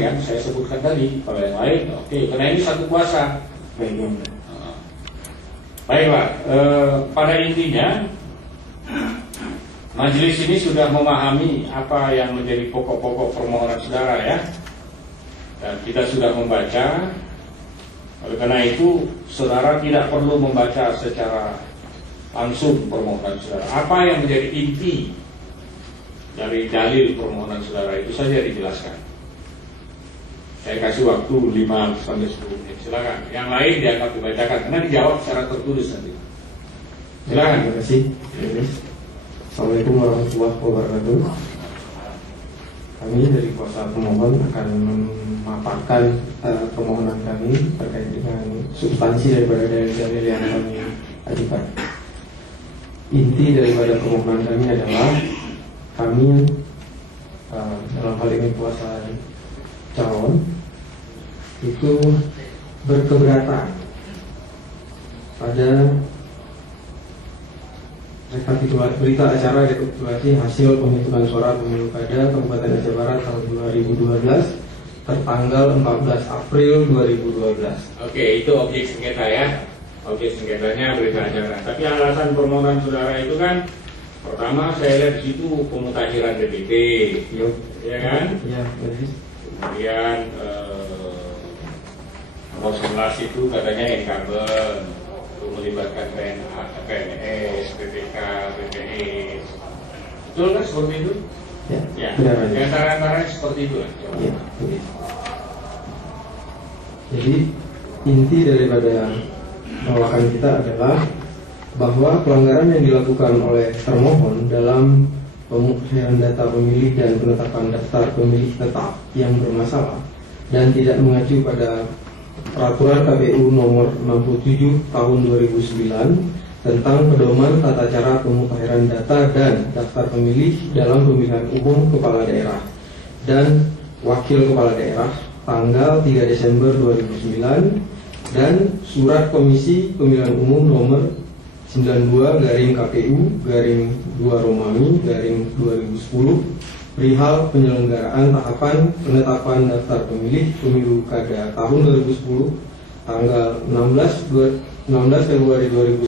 yang saya sebutkan tadi. Kalau yang lain, oke, karena ini satu kuasa. Baiklah, pada intinya majelis ini sudah memahami apa yang menjadi pokok-pokok permohonan saudara ya, dan kita sudah membaca. Oleh karena itu, saudara tidak perlu membaca secara langsung permohonan saudara. Apa yang menjadi inti dari dalil permohonan saudara itu saja dijelaskan. Saya kasih waktu 5-10 menit. Silakan. Yang lain dianggap dibacakan karena dijawab secara tertulis nanti. Silakan. Terima kasih. Assalamualaikum warahmatullahi wabarakatuh. Kami dari kuasa pemohon akan memaparkan permohonan kami terkait dengan substansi daripada dalil-dalil yang kami ajukan. Inti daripada permohonan kami adalah kami dalam hal ini kuasa calon itu berkeberatan pada berita acara rekapitulasi hasil penghitungan suara pemilu kada Kabupaten Aceh Barat tahun 2012 tertanggal 14 April 2012. Oke, itu objek sengketa ya. Objek sengketanya berita acara. Tapi alasan permohonan saudara itu kan, pertama saya lihat di situ pemutakhiran DPT, ya kan? Iya, Kemudian nomor 11 itu katanya incumbent, melibatkan PNS, PPK, PPS. Betul kan seperti itu? Ya. Di antara-antara seperti itu lah. Ya, jadi inti daripada penolakan kita adalah bahwa pelanggaran yang dilakukan oleh termohon dalam pemutakhiran data pemilih dan penetapan daftar pemilih tetap yang bermasalah dan tidak mengacu pada Peraturan KPU nomor 67 tahun 2009 tentang pedoman tata cara pemutakhiran data dan daftar pemilih dalam pemilihan umum kepala daerah dan wakil kepala daerah tanggal 3 Desember 2009 dan surat Komisi Pemilihan Umum nomor 92/KPU/2 perihal penyelenggaraan tahapan penetapan daftar pemilih pemilu kada tahun 2010 tanggal 16 Februari 2010